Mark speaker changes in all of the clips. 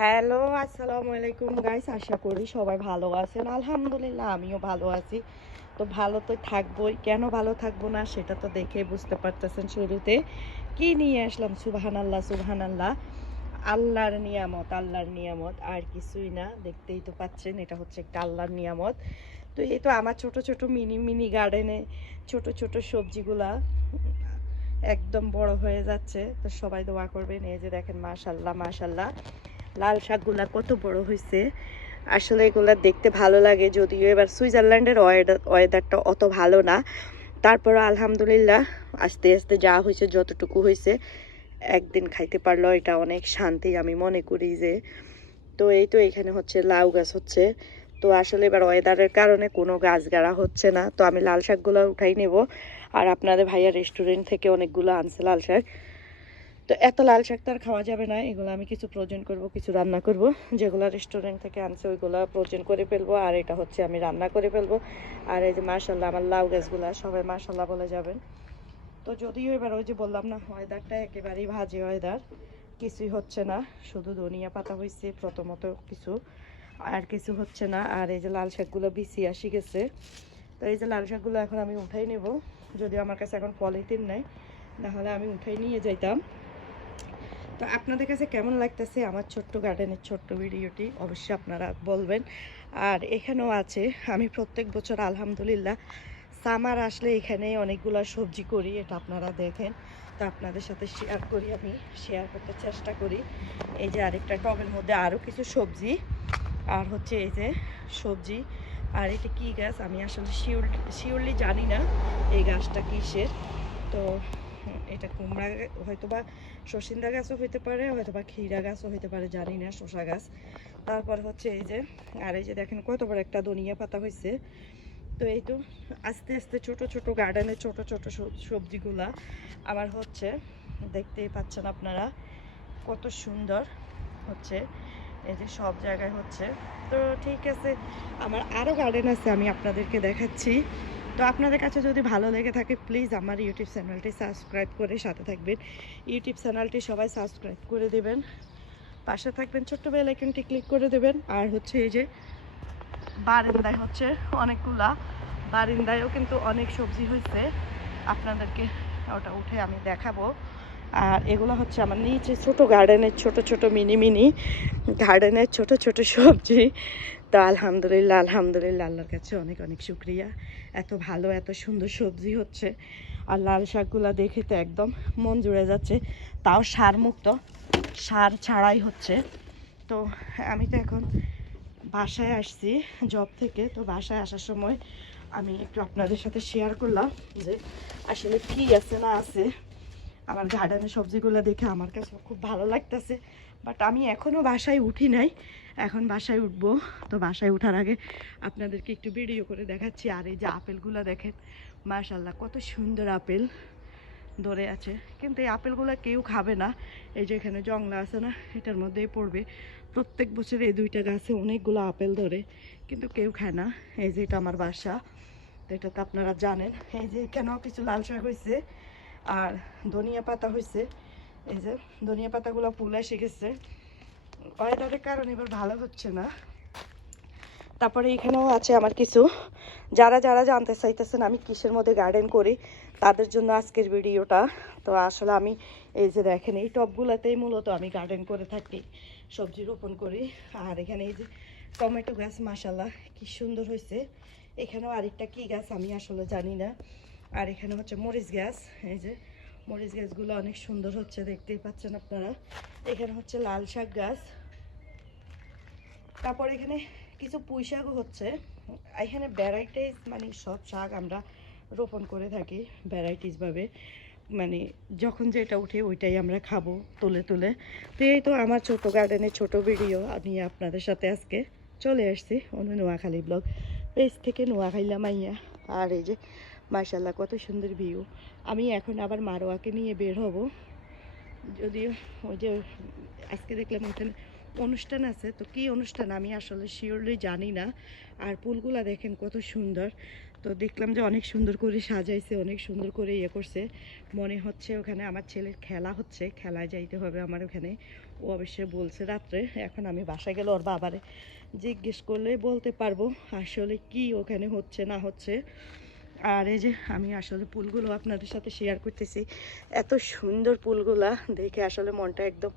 Speaker 1: Hello, আসসালামু আলাইকুম guys আশা করি সবাই ভালো আছেন। আলহামদুলিল্লাহ, আমিও ভালো আছি। তো ভালো তো থাকবোই। কেন ভালো থাকব না সেটা তো দেখে বুঝতে পারতেছেন শুরুতে। কি নিয়ে আসলাম? সুবাহান আল্লাহ সুবাহান আল্লাহ আল্লাহর নিয়ামত আল্লাহর নিয়ামত, আর কিছুই না। দেখতেই তো পাচ্ছেন, এটা হচ্ছে একটা আল্লাহর নিয়ামত। তো এই তো আমার ছোট ছোট মিনি মিনি গার্ডেনে ছোট ছোট সবজিগুলা একদম বড় হয়ে যাচ্ছে। তো সবাই দোয়া করবেন। এই যে দেখেন, মাশাল্লাহ মাশাল্লাহ। লাল শাকগুলা কত বড় হয়েছে আসলে এগুলা দেখতে ভালো লাগে, যদিও এবার সুইজারল্যান্ডের ওয়েদার ওয়েদারটা অত ভালো না। তারপর আলহামদুলিল্লাহ, আস্তে আস্তে যা হয়েছে যতটুকু হয়েছে একদিন খাইতে পারল এটা অনেক শান্তি, আমি মনে করি যে। তো এই তো এখানে হচ্ছে লাউ গাছ হচ্ছে। তো আসলে এবার ওয়েদারের কারণে কোনো গাছ গাড়া হচ্ছে না। তো আমি লাল শাকগুলো উঠাই নেব। আর আপনাদের ভাইয়া রেস্টুরেন্ট থেকে অনেকগুলো আনছে লাল শাক। তো এত লাল শাক তো আর খাওয়া যাবে না, এগুলো আমি কিছু প্রয়োজন করব, কিছু রান্না করব। যেগুলো রেস্টুরেন্ট থেকে আনছে, ওইগুলো প্রয়োজন করে ফেলব, আর এটা হচ্ছে আমি রান্না করে ফেলব। আর এই যে মাশাল্লাহ আমার লাউ গাছগুলা, সবাই মাশাল্লাহ বলে যাবেন। তো যদিও এবার ওই যে বললাম না ওয়েদারটা একেবারেই ভাজি ওয়েদার কিছুই হচ্ছে না। শুধু ধনিয়া পাতা হয়েছে প্রথমত কিছু, আর কিছু হচ্ছে না। আর এই যে লাল শাকগুলো বিছি আসি গেছে। তো এই যে লাল শাকগুলো এখন আমি উঠাই নেব। যদিও আমার কাছে এখন পলিথিন নেই, নাহলে আমি উঠাই নিয়ে যাইতাম। তো আপনাদের কাছে কেমন লাগতেছে আমার ছোট্ট গার্ডেনের ছোট্ট ভিডিওটি? অবশ্যই আপনারা বলবেন। আর এখানেও আছে, আমি প্রত্যেক বছর আলহামদুলিল্লাহ সামার আসলে এখানে অনেকগুলো সবজি করি, এটা আপনারা দেখেন। তো আপনাদের সাথে শেয়ার করি, আমি শেয়ার করতে চেষ্টা করি। এই যে আরেকটা টবের মধ্যে আরও কিছু সবজি, আর হচ্ছে এই যে সবজি। আর এটা কী গাছ? আমি আসলে শিওর শিওরলি জানি না, এই গাছটা কিসের? তো এটা কুমড়া গা- হয়তো বা সসিন্দা গাছও হইতে পারে হয়তো বা ক্ষীরা গাছও হইতে পারে, জানি না, শসা গাছ। তারপর হচ্ছে এই যে, আর এই যে দেখেন কত বড় একটা ধনিয়া পাতা হয়েছে তো এই তো আস্তে আস্তে ছোট ছোট গার্ডেনে ছোট ছোট সবজিগুলা। আমার হচ্ছে দেখতেই পাচ্ছেন আপনারা কত সুন্দর হচ্ছে এই যে সব জায়গায় হচ্ছে। তো ঠিক আছে, আমার আরও গার্ডেন আছে, আমি আপনাদেরকে দেখাচ্ছি। তো আপনাদের কাছে যদি ভালো লেগে থাকে প্লিজ আমার ইউটিউব চ্যানেলটি সাবস্ক্রাইব করে সাথে থাকবেন। ইউটিউব চ্যানেলটি সবাই সাবস্ক্রাইব করে দেবেন। পাশে থাকবেন ছোট্ট বেল আইকনটি ক্লিক করে দেবেন। আর হচ্ছে এই যে বারিন্দায় হচ্ছে অনেকগুলা, বারিন্দায়ও কিন্তু অনেক সবজি হয়েছে। আপনাদেরকে ওটা উঠে আমি দেখাবো। আর এগুলো হচ্ছে আমার নিচে ছোট গার্ডেনের ছোট ছোট মিনি মিনি গার্ডেনের ছোট ছোট সবজি। তো আলহামদুলিল্লাহ আলহামদুলিল্লাহ, আল্লাহর কাছে অনেক অনেক শুক্রিয়া। এত ভালো, এত সুন্দর সবজি হচ্ছে। আর লাল শাকগুলো দেখে তো একদম মন জুড়ে যাচ্ছে। তাও সার মুক্ত সার ছাড়াই হচ্ছে। তো আমি তো এখন বাসায় আসছি জব থেকে। তো বাসায় আসার সময় আমি একটু আপনাদের সাথে শেয়ার করলাম যে আসলে কি আছে না আছে। আমার গার্ডেনের সবজিগুলো দেখে আমার কাছে খুব ভালো লাগতেছে। বাট আমি এখনও বাসায় উঠি নাই। এখন বাসায় উঠবো। তো বাসায় উঠার আগে আপনাদেরকে একটু ভিডিও করে দেখাচ্ছি। আর এই যে আপেলগুলো দেখেন মাশাল্লাহ কত সুন্দর আপেল ধরে আছে। কিন্তু এই আপেলগুলো কেউ খাবে না। এই যে এখানে জংলা আছে না, এটার মধ্যেই পড়বে। প্রত্যেক বছর এই দুইটা গাছে অনেকগুলো আপেল ধরে, কিন্তু কেউ খায় না। এই যে এটা আমার বাসা, তো এটা তো আপনারা জানেন। এই যে এখানেও কিছু লাল শাক হয়েছে আর ধনিয়া পাতা হয়েছে এই যে ধনিয়া পাতাগুলো ফুল এসে গেছে। ওয়েদারের কারণে এবার ভালো হচ্ছে না। তারপরে এখানেও আছে আমার কিছু। যারা যারা জানতে চাইতেছেন আমি কিসের মধ্যে গার্ডেন করি, তাদের জন্য আজকের ভিডিওটা। তো আসলে আমি এই যে দেখেন, এই টবগুলোতেই মূলত আমি গার্ডেন করে থাকি, সবজি রোপণ করি। আর এখানে এই যে টমেটো গাছ মাসাল্লাহ কি সুন্দর হয়েছে। এখানেও আরেকটা কি গাছ আমি আসলে জানি না। আর এখানে হচ্ছে মরিচ গাছ, এই যে মরিচ গাছগুলো অনেক সুন্দর হচ্ছে, দেখতেই পাচ্ছেন আপনারা। এখানে হচ্ছে লাল শাক গাছ। তারপর এখানে কিছু পুঁই শাকও হচ্ছে। এখানে ভ্যারাইটিস মানে সব শাক আমরা রোপণ করে থাকি ভ্যারাইটিসভাবে মানে যখন যেটা উঠে ওইটাই আমরা খাব তুলে তুলে। তো এই তো আমার ছোট গার্ডেনের ছোট ভিডিও নিয়ে আপনাদের সাথে আজকে চলে আসছি, অন্য নোয়াখালী ব্লগ পেজ থেকে নোয়াখাইলাম আইয়া আর এই যে মার্শাল্লাহ কত সুন্দর ভিউ আমি এখন আবার মারোয়াকে নিয়ে বের হব। যদিও ওই যে আজকে দেখলাম ওখানে অনুষ্ঠান আছে, তো কি অনুষ্ঠান আমি আসলে শিওরলি জানি না। আর ফুলগুলা দেখেন কত সুন্দর। তো দেখলাম যে অনেক সুন্দর করে সাজাইছে, অনেক সুন্দর করে ইয়ে করছে। মনে হচ্ছে ওখানে আমার ছেলের খেলা হচ্ছে, খেলায় যাইতে হবে আমার ওখানে। ও অবশ্যই বলছে রাত্রে, এখন আমি বাসায় গেলে ওর বাবারে জিজ্ঞেস করলে বলতে পারব আসলে কি ওখানে হচ্ছে না হচ্ছে। আর এই যে আমি আসলে ফুলগুলো আপনাদের সাথে শেয়ার করতেছি। এত সুন্দর ফুলগুলা দেখে আসলে মনটা একদম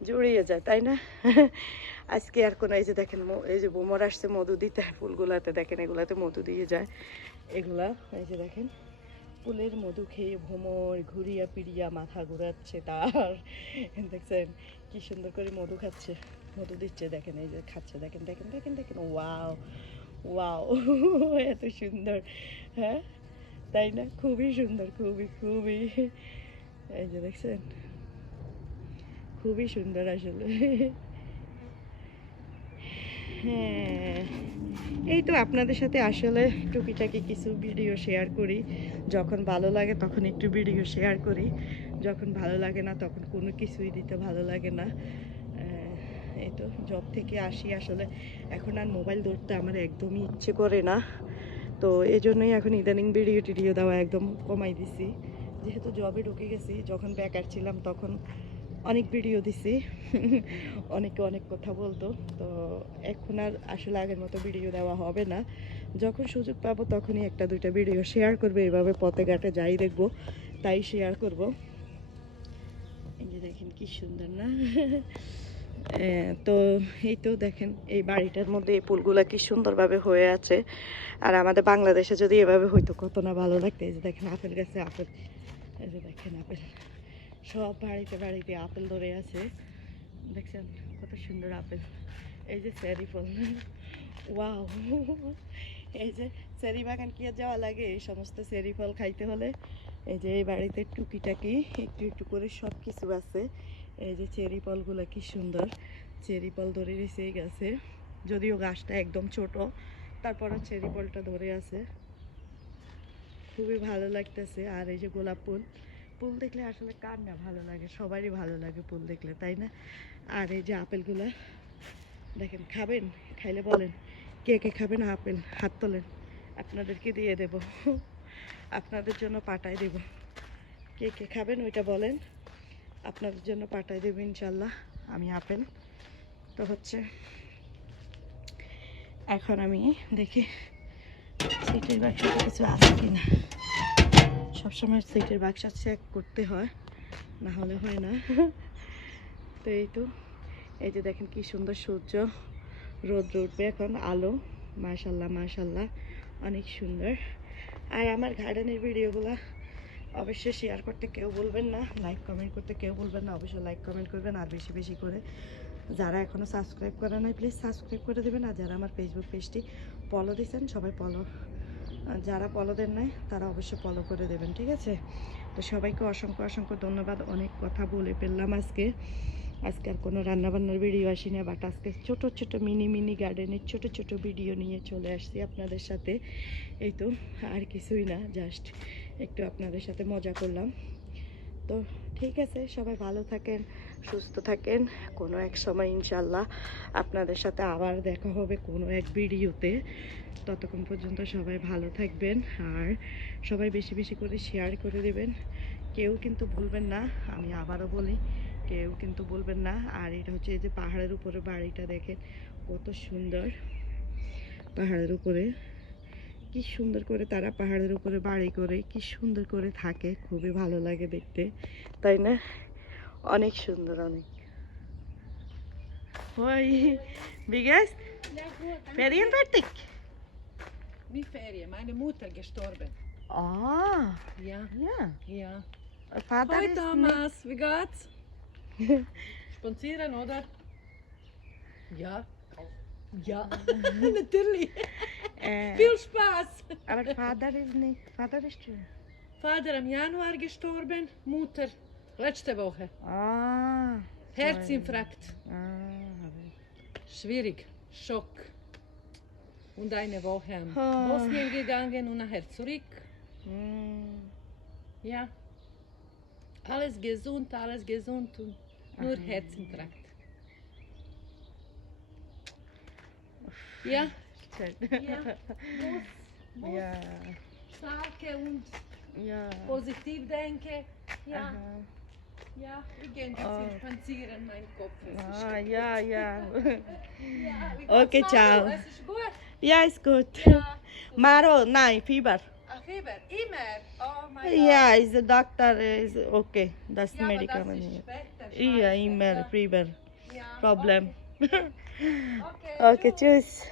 Speaker 1: জড়িয়ে যায়, তাই না? আজকে আর কোনো এই যে দেখেন এই যে বোমর আসছে, মধু দিতে। ফুলগুলাতে দেখেন, এগুলাতে মধু দিয়ে যায়। এগুলা, এই যে দেখেন, ফুলের মধু খেয়ে ভ্রমর ঘুরিয়া পিড়িয়া মাথা ঘুরাচ্ছে তার। দেখছেন, কি সুন্দর করে মধু খাচ্ছে, মধু দিচ্ছে, দেখেন, এই যে খাচ্ছে, দেখেন দেখেন দেখেন দেখেন ওয়াও ওয়াও এত সুন্দর হ্যাঁ? তাই না? খুবই সুন্দর, খুবই খুবই। এই যে দেখছেন? খুবই সুন্দর আসলে। হ্যাঁ এই তো আপনাদের সাথে আসলে টুকিটাকি কিছু ভিডিও শেয়ার করি। যখন ভালো লাগে তখন একটু ভিডিও শেয়ার করি। যখন ভালো লাগে না তখন কোনো কিছুই দিতে ভালো লাগে না। এই তো জব থেকে আসি, আসলে এখন আর মোবাইল ধরতে আমার একদমই ইচ্ছে করে না। তো এই জন্যই এখন ইদানিং ভিডিও টিডিও দেওয়া একদম কমাই দিছি। যেহেতু জবে ঢুকে গেছি, যখন বেকার ছিলাম তখন অনেক ভিডিও দিছি। অনেকে অনেক কথা বলতো। তো এখন আর আসলে আগের মতো ভিডিও দেওয়া হবে না। যখন সুযোগ পাবো তখনই একটা দুইটা ভিডিও শেয়ার করবে এইভাবে পথে ঘাটে যাই দেখব, তাই শেয়ার করব। এই যে দেখেন কি সুন্দর না? তো এই তো দেখেন, এই বাড়িটার মধ্যে এই ফুলগুলা কি সুন্দরভাবে হয়ে আছে। আর আমাদের বাংলাদেশে যদি এভাবে হইতো, কত না ভালো লাগতো। এই যে দেখেন আপেল গাছে আপেল, এই যে দেখেন আপেল। সব বাড়িতে বাড়িতে আপেল ধরে আছে। দেখছেন কত সুন্দর আপেল। এই যে চেরি ফল। ওয়াও। এই যে চেরি বাগান কি আর যাওয়া লাগে? এই সমস্ত চেরি ফল খাইতে হলে এই যে এই বাড়িতে টুকিটাকি, একটু একটু করে সব কিছু আছে। এই যে চেরি ফলগুলো কি সুন্দর। চেরি ফল ধরে রয়েছে এই গাছে। যদিও গাছটা একদম ছোট, তারপরও চেরি ফলটা ধরে আছে। খুবই ভালো লাগতেছে। আর এই যে গোলাপ ফুল ফুল দেখলে আসলে কার না ভালো লাগে? সবারই ভালো লাগে ফুল দেখলে, তাই না? আর এই যে আপেলগুলো, দেখেন, খাবেন? খাইলে বলেন, কে কে খাবেন? আপেল, হাত তোলেন। আপনাদেরকে দিয়ে দেব। আপনাদের জন্য পাঠাই দেব। কে কে খাবেন ওইটা বলেন। আপনাদের জন্য পাঠাই দেব ইনশাল্লাহ আমি আপেল। তো হচ্ছে, এখন আমি দেখি সিটের বাক্সতে কিছু আছে কি কিনা। সবসময় সিটের বাক্স চেক করতে হয়, না হলে হয় না। তো এই তো, এই যে দেখেন কি সুন্দর সূর্য রোদ উঠবে এখন, আলো মাশাল্লাহ মাশাল্লাহ অনেক সুন্দর। আর আমার গার্ডেনের ভিডিওগুলো অবশ্যই শেয়ার করতে কেউ বলবেন না লাইক কমেন্ট করতে কেউ বলবেন না, অবশ্যই লাইক কমেন্ট করবেন আর বেশি বেশি করে। যারা এখনও সাবস্ক্রাইব করে নাই প্লিজ সাবস্ক্রাইব করে দেবেন। আর যারা আমার ফেসবুক পেজটি ফলো দিয়েছেন সবাই ফলো যারা ফলো দেন নাই, তারা অবশ্যই ফলো করে দেবেন, ঠিক আছে? তো সবাইকে অসংখ্য অসংখ্য ধন্যবাদ। অনেক কথা বলে ফেললাম আজকে। আজকে আর কোনো রান্নাবান্নার ভিডিও আসি না বাট আজকে ছোট ছোট মিনি মিনি গার্ডেনের ছোট ছোট ভিডিও নিয়ে চলে আসছি আপনাদের সাথে। এই তো, আর কিছুই না জাস্ট একটু আপনাদের সাথে মজা করলাম। তো ঠিক আছে, সবাই ভালো থাকেন, সুস্থ থাকেন। কোনো এক সময় ইনশাল্লাহ আপনাদের সাথে আবার দেখা হবে কোনো এক ভিডিওতে। ততক্ষণ পর্যন্ত সবাই ভালো থাকবেন আর সবাই বেশি বেশি করে শেয়ার করে দেবেন। কেউ কিন্তু ভুলবেন না, আমি আবারও বলি, কেউ কিন্তু বলবেন না। আর এটা হচ্ছে এই যে পাহাড়ের উপরে বাড়িটা দেখেন, কত সুন্দর পাহাড়ের উপরে। কি সুন্দর করে তারা পাহাড়ের উপরে বাড়ি করে কি সুন্দর করে থাকে খুবই ভালো লাগে দেখতে তাই না? অনেক সুন্দর অনেক। ah,
Speaker 2: Ja.
Speaker 1: Ja,
Speaker 2: natürlich.
Speaker 1: äh,
Speaker 2: Viel Spaß.
Speaker 1: aber Vater ist nicht, Vater ist schön.
Speaker 2: Vater im Januar gestorben, Mutter letzte Woche.
Speaker 1: Ah.
Speaker 2: Herzinfarkt.
Speaker 1: Ah.
Speaker 2: Schwierig. Schock. Und eine Woche an
Speaker 1: Ah.
Speaker 2: Bosnien gegangen und nachher zurück.
Speaker 1: Hm.
Speaker 2: Ja. Alles gesund, alles gesund und nur
Speaker 1: Aha.
Speaker 2: Herzinfarkt. Ja,
Speaker 1: Schön.
Speaker 2: ja. Los. Bus,
Speaker 1: Ja,
Speaker 2: starke und
Speaker 1: ja.
Speaker 2: positiv denke. Ja,
Speaker 1: Aha.
Speaker 2: ja, wir gehen jetzt
Speaker 1: Oh.
Speaker 2: spazieren, mein Kopf. Ist
Speaker 1: Ah, ja, ja.
Speaker 2: Ja,
Speaker 1: Okay, ciao.
Speaker 2: Es ist gut.
Speaker 1: ja, ist gut.
Speaker 2: Ja.
Speaker 1: Maro, nein, Fieber.
Speaker 2: Ach, Fieber, immer. Oh mein
Speaker 1: Ja, is the doctor is okay. That's
Speaker 2: Ja, aber das ist Wetter,
Speaker 1: Ja, immer. Fieber
Speaker 2: Ja,
Speaker 1: problem.
Speaker 2: Okay,
Speaker 1: Okay, tschüss.